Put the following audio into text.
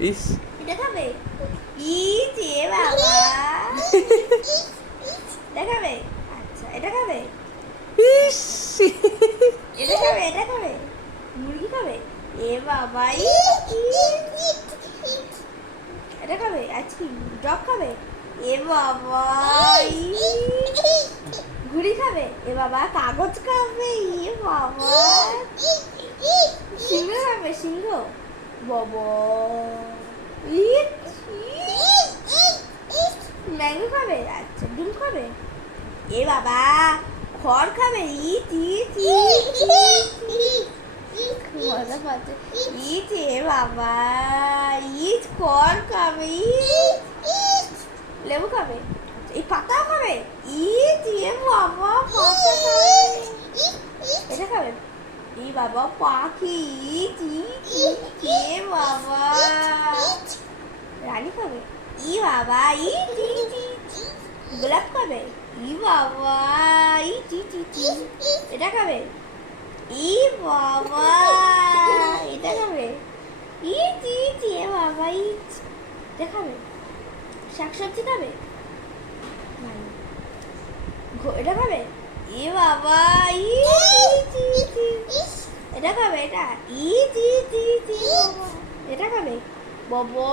ইস এটা খাবে ইস এ বাবা এটা খাবে আচ্ছা এটা খাবে ইস এটা খাবে এটা খাবে মুরগি খাবে এ বাবা এটা খাবে আজকে ডগ খাবে এ বাবা ঘুড়ি খাবে এ বাবা কাগজ খাবে এ বাবা সিংহ খাবে সিংহ বাবা ম্যাঙ্গো খাবে আচ্ছা ডিম খাবে এ বাবা খড় খাবে মজা পাচ্ছে এ বাবা খড় খাবে লেবু খাবে এই পাতাও খাবে এ বাবা পাতা খাবে এটা খাবে এই বাবা পাখি এ বাবা রানী খাবে ই বাবা গোলাপ খাবে ই বাবা এটা খাবে ই বাবা এটা খাবে এ বাবা এটা খাবে শাকসবজি খাবে এটা খাবে এ বাবা এটা খাবে এটা এটা খাবে বাবা